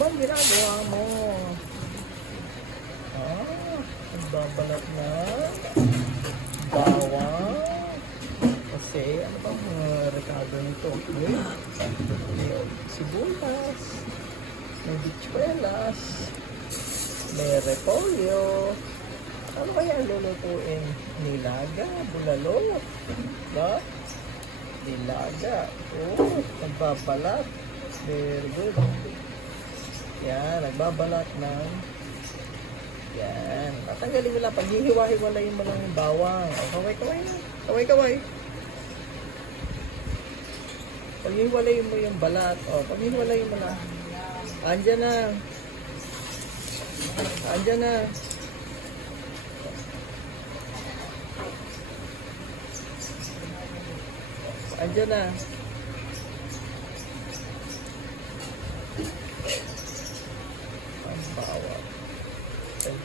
bang ginagawa mo? Nagbabalat na bawang. Kasi, ano bang rekado nito? May sibuyas, may bichuelas, may repolyo. Ano kaya lulutuin? Nilaga, bulalo. Ba? Nilaga. Nagbabalat. Very good. Yan, nagbabalat ng yan. Tatanggalin mo lang. Paghihiwa-hiwalayin mo lang yung bawang. Kaway-kaway na. Kaway-kaway. Paghihiwalayin mo yung balat. Paghihiwalayin mo na. Andyan na. Andyan na. Andyan na. Ang bawang. Okay.